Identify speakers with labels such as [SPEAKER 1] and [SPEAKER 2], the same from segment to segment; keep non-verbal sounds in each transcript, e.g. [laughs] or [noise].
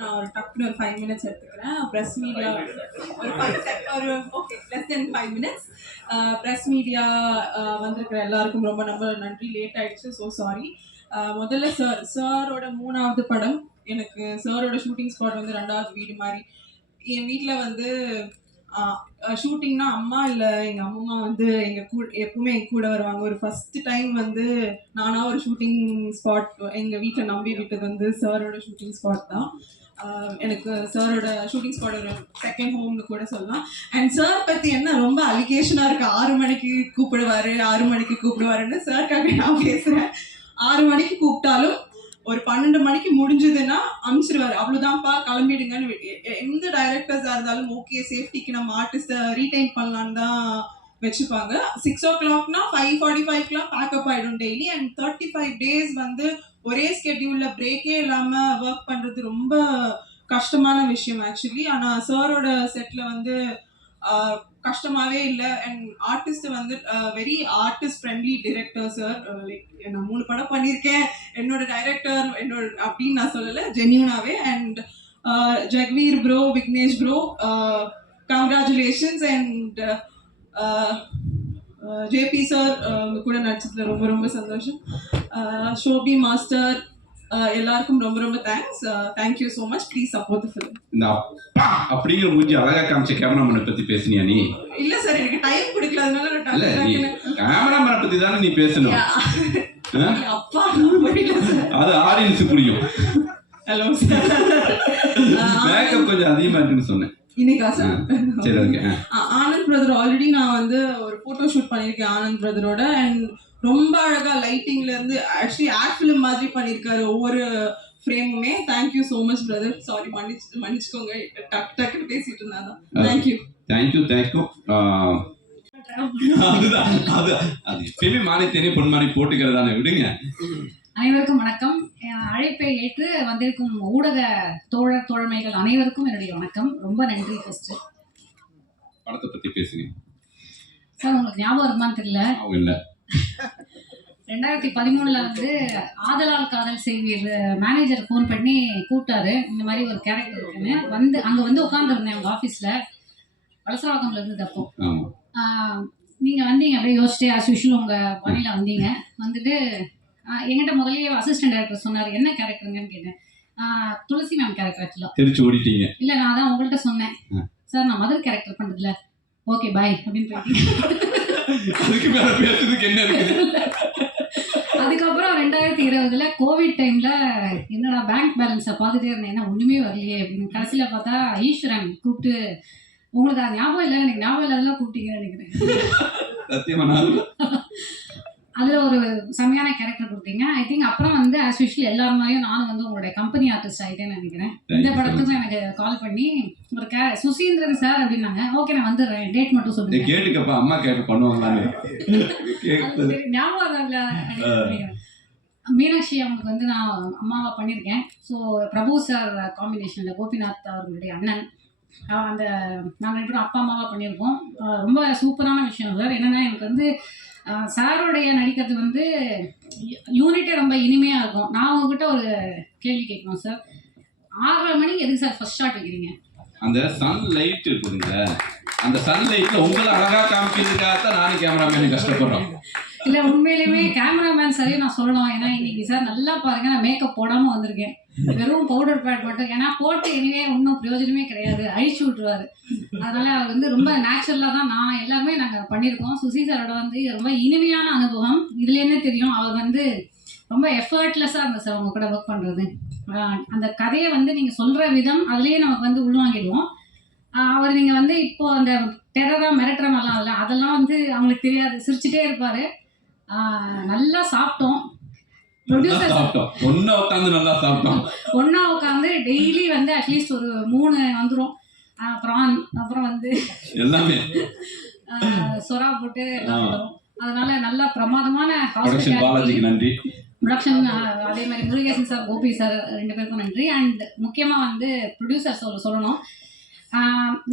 [SPEAKER 1] நான் ஒரு டக்குனு ஒரு ஃபைவ் மினிட்ஸ் எடுத்துக்கிறேன். ப்ரெஸ் மீடியா ஒரு ஒரு okay less than five minutes press media வந்திருக்கிற எல்லாருக்கும் ரொம்ப ரொம்ப நன்றி. லேட் ஆயிடுச்சு ஸோ சாரி முதல்ல சார் சாரோட மூணாவது படம் எனக்கு சாரோட ஷூட்டிங் ஸ்பாட் வந்து ரெண்டாவது வீடு மாதிரி. என் வீட்டில் வந்து ஷூட்டிங்னா அம்மா இல்லை எங்கள் அம்மா வந்து எங்கள் கூட எப்பவுமே எங்க கூட வருவாங்க. ஒரு ஃபர்ஸ்ட் டைம் வந்து நானா ஒரு ஷூட்டிங் ஸ்பாட் எங்கள் வீட்டில் நம்பி வீட்டுக்கு வந்து சாரோட ஷூட்டிங் ஸ்பாட் தான். எனக்கு சாரோட ஷூட்டிங் ஸ்பாட் ஒரு செகண்ட் ஹோம்னு கூட சொல்லலாம். அண்ட் சார் பற்றி என்ன ரொம்ப அலிகேஷனாக இருக்கு. ஆறு மணிக்கு கூப்பிடுவாரு ஆறு மணிக்கு கூப்பிடுவாருன்னு சார்க்காக நான் பேசுகிறேன் ஆறு மணிக்கு கூப்பிட்டாலும் ஒரு பன்னெண்டு மணிக்கு முடிஞ்சதுன்னா அமிச்சிருவாரு. அவ்வளவுதான்ப்பா கிளம்பிடுங்கன்னு எந்த டைரக்டர்ஸா இருந்தாலும் ஓகே சேஃப்டிக்கு நம்ம ஆர்டிஸ்ட ரீடைன் பண்ணலான்னு தான் வச்சுப்பாங்க. சிக்ஸ் ஓ கிளாக்னா ஃபைவ் ஃபார்ட்டி ஃபைவ்க்குலாம் பேக்கப் ஆகிடும் daily and thirty five days வந்து ஒரே ஸ்கெட்யூலில் பிரேக்கே இல்லாமல் ஒர்க் பண்ணுறது ரொம்ப கஷ்டமான விஷயம் ஆக்சுவலி ஆனால் சாரோட செட்டில் வந்து கஷ்டமாவே இல்லை. அண்ட் ஆர்டிஸ்ட் வந்து very artist friendly director sir like நான் மூணு படம் பண்ணியிருக்கேன் என்னோட டைரக்டர் என்னோட அப்படின்னு நான் சொல்லலை. ஜென்யூனாவே and Jagveer bro Vignesh bro congratulations and JP sir கூட நடிச்சதுல ரொம்ப ரொம்ப சந்தோஷம். ஷோபி மாஸ்டர் எல்லாருக்கும் ரொம்ப ரொம்ப thanks thank you so much please support the film
[SPEAKER 2] இந்த அப்பா அப்படிங்கிற மூஞ்சி அழகா காமிச்ச கேமராமேனை பத்தி பேசுனியா நீ?
[SPEAKER 1] இல்ல சார் எனக்கு டைம் கொடுக்கல. அதனால நான்
[SPEAKER 2] இல்ல நீ கேமராமேனை பத்தி தானே நீ பேசணும்?
[SPEAKER 1] அப்பா
[SPEAKER 2] அது ஆடியன்ஸுக்கு புரியும்.
[SPEAKER 1] ஹலோ சார்
[SPEAKER 2] மேக்கப் கொஞ்சம் அதிகமா இருக்குன்னு சொன்னேன்.
[SPEAKER 1] இன்னைக்கா சார்
[SPEAKER 2] சரி ஓகே
[SPEAKER 1] ஆனந்த் பிரதர் ஆல்ரெடி நான் வந்து ஒரு போட்டோ ஷூட் பண்ணியிருக்கேன் ஆனந்த் பிரதரோட அண்ட் ரொம்ப அழகா லைட்டிங்ல இருந்து ஆக்சுவலி ஆட் ஃபிலிம் மாதிரி பண்ணியிருக்காரு ஒவ்வொரு ஃப்ரேமுமே thank you so much brother sorry மன்னிச்சு மன்னிச்சுக்கோங்க. டக் டக்குன்னு பேசிட்டு இருந்தாதான் தேங்க்யூ
[SPEAKER 2] தேங்க்யூ தேங்க்யூ அதுதான் அது அது எப்பயுமே மாலை தெரிய பொன் மாதிரி போட்டுக்கிறதானே. விடுங்க.
[SPEAKER 3] அனைவருக்கும் வணக்கம். என் அழைப்பை ஏற்று வந்திருக்கும் ஊடக தோழர் தோழமைகள் அனைவருக்கும் என்னுடைய வணக்கம். ரொம்ப நன்றி ஃபர்ஸ்ட்
[SPEAKER 2] படத்தை பத்தி பேசுங்க.
[SPEAKER 3] சார் உங்களுக்கு ஞாபகம் இருக்குமான்னு தெரியல. ரெண்டாயிரத்தி பதிமூணுல வந்து ஆதலால் காதல் செய்வீர் மேனேஜர் ஃபோன் பண்ணி கூப்பிட்டாரு. இந்த மாதிரி ஒரு கேரக்டர் இருக்குன்னு. வந்து அங்க வந்து உட்காந்துருந்தேன் அவங்க ஆஃபீஸ்ல வலசராக்கம்ல
[SPEAKER 2] ஆமா.
[SPEAKER 3] ஆஹ் நீங்க வந்தீங்க அப்படியே யோசிச்சுட்டே ஆஸ் யூஷுவல் உங்க பணியில வந்தீங்க. வந்துட்டு ஆஹ் என்கிட்ட முதல்லயே அசிஸ்டன்ட் டைரக்டர் சொன்னார் என்ன கேரக்டருங்கன்னு கேட்டேன். துளசி மேம் கேரக்டர் ஆக்சுவலா
[SPEAKER 2] தெரிச்சு ஓடிட்டீங்க.
[SPEAKER 3] இல்ல நான் அதான் உங்கள்கிட்ட சொன்னேன். சார் நான் மதர் கேரக்டர் பண்றதுல. ஓகே பாய் அப்படின்னு
[SPEAKER 2] என்ன இருக்குது?
[SPEAKER 3] அதுக்கப்புறம் ரெண்டாயிரத்தி இருபதுல கோவிட் டைம்ல என்னடா பேங்க் பேலன்ஸை பார்த்துட்டே இருந்தேன். என்ன ஒண்ணுமே வரலையே அப்படின்னு கடைசியில பார்த்தா ஈஸ்வரன் கூப்பிட்டு உங்களுக்கு அது ஞாபகம் இல்லை எனக்கு ஞாபகம் இல்லாதெல்லாம் கூப்பிட்டீங்கன்னு நினைக்கிறேன். அதுல ஒரு செமையான கேரக்டர் கொடுத்தீங்க. ஐ திங்க் அப்புறம் வந்து ஆஸ் யூஷுவல் எல்லாரும் மாதிரியும் நானும் வந்து உங்களுடைய கம்பெனி ஆர்டிஸ்ட் ஆகிட்டேன்னு நினைக்கிறேன். இந்த படத்துக்கும் எனக்கு கால் பண்ணி ஒரு கே சுசீந்திரன் சார் அப்படின்னாங்க. ஓகே நான் வந்துடுறேன். டேட் மட்டும் சொல்லுங்க.
[SPEAKER 2] கேட்டுக்கப்பா அம்மா கேட்டு பண்ணுவாங்களான்னு.
[SPEAKER 3] ஞாபகம் இல்ல. மீனாட்சி அவங்களுக்கு வந்து நான் அம்மாவா பண்ணியிருக்கேன். ஸோ பிரபு சார் காம்பினேஷனில் கோபிநாத் அவர்களுடைய அண்ணன். அந்த நாங்கள் ரெண்டு பேரும் அப்பா அம்மாவா பண்ணியிருக்கோம். ரொம்ப சூப்பரான விஷயம் சார் என்னன்னா எனக்கு வந்து சாரோடைய நடிக்கிறது வந்து யூனிட்டே ரொம்ப இனிமையாக இருக்கும் நான் உங்ககிட்ட ஒரு கேள்வி கேட்கணும் சார். ஆறரை மணிக்கு எதுக்கு சார் ஃபர்ஸ்ட் ஷாட் வைக்கிறீங்க?
[SPEAKER 2] அந்த சன்லைட் இருக்குதுங்க அந்த சன்லைட்ல உங்களை அழகா காமிக்கிறதுக்காக தான் நானும் கேமராமேனு கஷ்டப்படுறோம்.
[SPEAKER 3] இல்ல உண்மையிலுமே கேமராமேன் சரி நான் சொல்லணும் ஏன்னா இன்னைக்கு சார் நல்லா பாருங்க நான் மேக்கப் போடாம வந்திருக்கேன். வெறும் பவுடர் பேட் மட்டும். ஏன்னா போட்டு இனிமே ஒன்றும் பிரயோஜனமே கிடையாது. அழிச்சு விட்டுருவாரு. அதனால அவர் வந்து ரொம்ப நேச்சுரலா தான் நான் எல்லாருமே நாங்க பண்ணியிருக்கோம். சுசி சாரோட வந்து ரொம்ப இனிமையான அனுபவம். இதுல என்ன தெரியும் அவர் வந்து ரொம்ப எஃபர்ட்லெஸ்ஸாக இருந்தது சார் அவங்க கூட ஒர்க் பண்ணுறது அந்த கதையை வந்து நீங்கள் சொல்கிற விதம் அதுலேயே நமக்கு வந்து உள்வாங்கிடுவோம். அவர் நீங்கள் வந்து இப்போ அந்த டெரரா மிரட்டுற மாதிரிலாம் இல்லை. அதெல்லாம் வந்து அவங்களுக்கு தெரியாது. சிரிச்சுட்டே இருப்பார். நல்லா சாப்பிட்டோம்.
[SPEAKER 2] ஒன்னா உட்காந்து நல்லா சாப்பிட்டோம்.
[SPEAKER 3] ஒன்றா உட்காந்து டெய்லி வந்து அட்லீஸ்ட் ஒரு மூணு வந்துடும் ப்ரான் அப்புறம் வந்து
[SPEAKER 2] எல்லாமே.
[SPEAKER 3] சொரா போட்டு. அதனால நல்ல பிரமாதமான
[SPEAKER 2] பாலாஜிக்கு நன்றி.
[SPEAKER 3] ப்ரொடக்ஷன் அதே மாதிரி முருகேசன் சார் கோபி சார் ரெண்டு பேருக்கும் நன்றி. அண்ட் முக்கியமாக வந்து ப்ரொடியூசர் சொல்ல சொல்லணும்.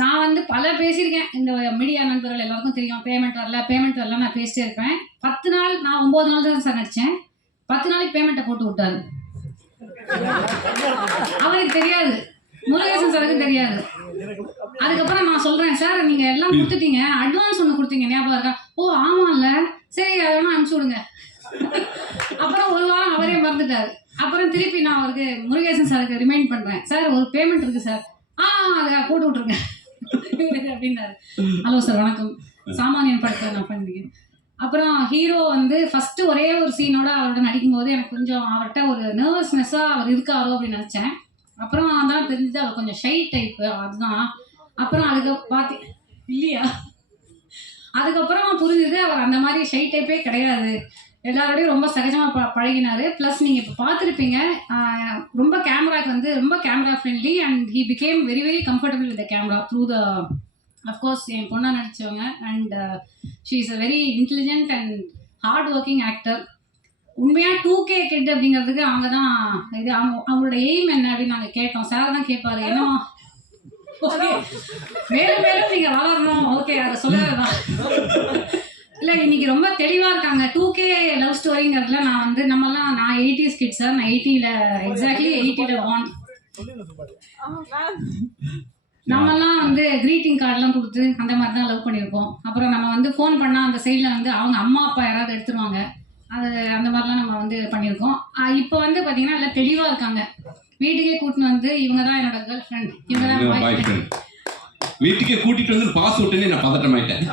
[SPEAKER 3] நான் வந்து பல பேசியிருக்கேன். இந்த மீடியா நண்பர்கள் எல்லாருக்கும் தெரியும். பேமெண்ட் வரல பேமெண்ட் வரல நான் பேசிட்டே இருப்பேன். பத்து நாள் நான் ஒம்பது நாள் தான் சார் நடித்தேன் பத்து நாளைக்கு பேமெண்ட்டை போட்டு விட்டாரு. அவருக்கு தெரியாது. முருகேசன் சாருக்கு தெரியாது. அதுக்கப்புறம் நான் சொல்றேன் சார் நீங்க எல்லாம் கொடுத்துட்டீங்க. அட்வான்ஸ் ஒன்று கொடுத்தீங்க. ஞாபகம் இருக்கா ஓ ஆமாம்ல சரி அதை வேணா அனுப்பிச்சு விடுங்க அப்புறம் ஒரு வாரம் அவரே மறந்துட்டாரு அப்புறம் திருப்பி நான் அவருக்கு முருகேசன் சாருக்கு ரிமைண்ட் பண்றேன் சார் ஒரு பேமெண்ட் இருக்கு சார் ஆ அதை போட்டு விட்ருங்க [laughs] அப்படின்னாரு. ஹலோ சார் வணக்கம். சாமானியன் படத்தை நான் பண்ணிருக்கேன். அப்புறம் ஹீரோ வந்து ஃபர்ஸ்ட் ஒரே ஒரு சீனோட அவரோட நடிக்கும்போது எனக்கு கொஞ்சம் அவர்கிட்ட ஒரு நர்வஸ்னஸ்ஸா அவர் இருக்காரோ அப்படின்னு நினைச்சேன். அப்புறம் தான் தெரிஞ்சது அவர் கொஞ்சம் ஷை டைப் அதுதான். அப்புறம் அதுக்கு பார்த்து இல்லையா? அதுக்கப்புறம் புரிஞ்சுது அவர் அந்த மாதிரி ஷை டைப்பே கிடையாது. எல்லாரோடையும் ரொம்ப சகஜமாக ப பழகினாரு. ப்ளஸ் நீங்கள் இப்போ பார்த்துருப்பீங்க ரொம்ப கேமராக்கு வந்து ரொம்ப camera friendly and he become very very comfortable with the camera through the of course என் பொண்ணா நடித்தவங்க and she is a very intelligent and hard working actor உண்மையாக டூ கே கிட் அப்படிங்கிறதுக்கு அவங்க தான் இது அவங்க அவங்களோட எய்ம் என்ன அப்படின்னு நாங்கள் கேட்டோம். சார் தான் கேட்பாரு ஏன்னா மேலும் மேலும் நீங்கள் வளரணும். ஓகே அதை சொல்லதான் [laughs] இல்லை இன்னைக்கு ரொம்ப தெளிவாக இருக்காங்க. டூ கே லவ் ஸ்டோரிங்கிறதுல நான் வந்து நம்மலாம் நான் எயிட்டிஸ் கிட் சார் நான் எயிட்டியில் எக்ஸாக்ட்லி எயிட்டியில் பான் நம்மலாம் வந்து க்ரீட்டிங் கார்டெலாம் கொடுத்து அந்த மாதிரி தான் லவ் பண்ணியிருப்போம். அப்புறம் நம்ம வந்து ஃபோன் பண்ணால் அந்த சைடில் வந்து அவங்க அம்மா அப்பா யாராவது எடுத்துருவாங்க. அது அந்த மாதிரிலாம் நம்ம வந்து பண்ணியிருக்கோம். இப்போ வந்து பார்த்தீங்கன்னா எல்லாம் தெளிவாக இருக்காங்க. வீட்டுக்கே கூட்டின்னு வந்து இவங்க தான் என்னோட கேர்ள் ஃப்ரெண்ட் இவங்க தான்
[SPEAKER 2] வீட்டுக்கே கூட்டிட்டு வந்து பாஸ் விட்டுன்னு நான் பதட்டமாயிட்டேன்.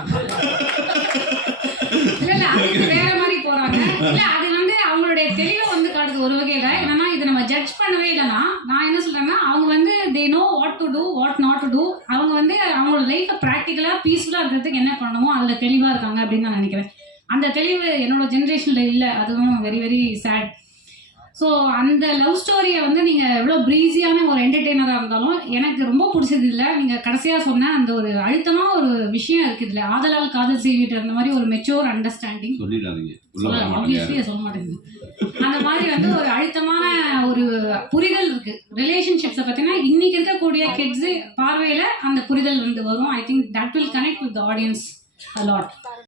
[SPEAKER 3] வேற மாதிரி போறாங்க. இல்ல அது வந்து அவங்களுடைய தெளிவை வந்து காட்டுது ஒரு வகையில. என்னன்னா இதை நம்ம ஜட்ஜ் பண்ணவே இல்லைன்னா நான் என்ன சொல்றேன்னா அவங்க வந்து they know what to do what not to do அவங்க வந்து அவங்களோட லைஃப்பை ப்ராக்டிக்கலா பீஸ்ஃபுல்லா இருக்கிறதுக்கு என்ன பண்ணணுமோ அதுல தெளிவா இருக்காங்க அப்படின்னு நான் நினைக்கிறேன். அந்த தெளிவு என்னோட ஜென்ரேஷன்ல இல்லை. அதுவும் வெரி வெரி சேட் ஸோ அந்த லவ் ஸ்டோரியை வந்து நீங்கள் எவ்வளோ ப்ரீஸியான ஒரு என்டர்டெய்னராக இருந்தாலும் எனக்கு ரொம்ப பிடிச்சது இல்லை நீங்கள் கடைசியாக சொன்ன அந்த ஒரு அழுத்தமாக ஒரு விஷயம் இருக்குது இதில். ஆதலால் காதல் செய்விட்டு அந்த மாதிரி ஒரு மெச்சூர் அண்டர்ஸ்டாண்டிங்
[SPEAKER 2] சொல்லிடாதீங்க.
[SPEAKER 3] சொல்ல மாட்டேங்குது. அந்த மாதிரி வந்து ஒரு அழுத்தமான ஒரு புரிதல் இருக்கு. ரிலேஷன்ஷிப்ஸை பார்த்தீங்கன்னா இன்னைக்கு இருக்கக்கூடிய கிட்ஸ் பார்வையில் அந்த புரிதல் வந்து வரும். I think that will connect with audience a lot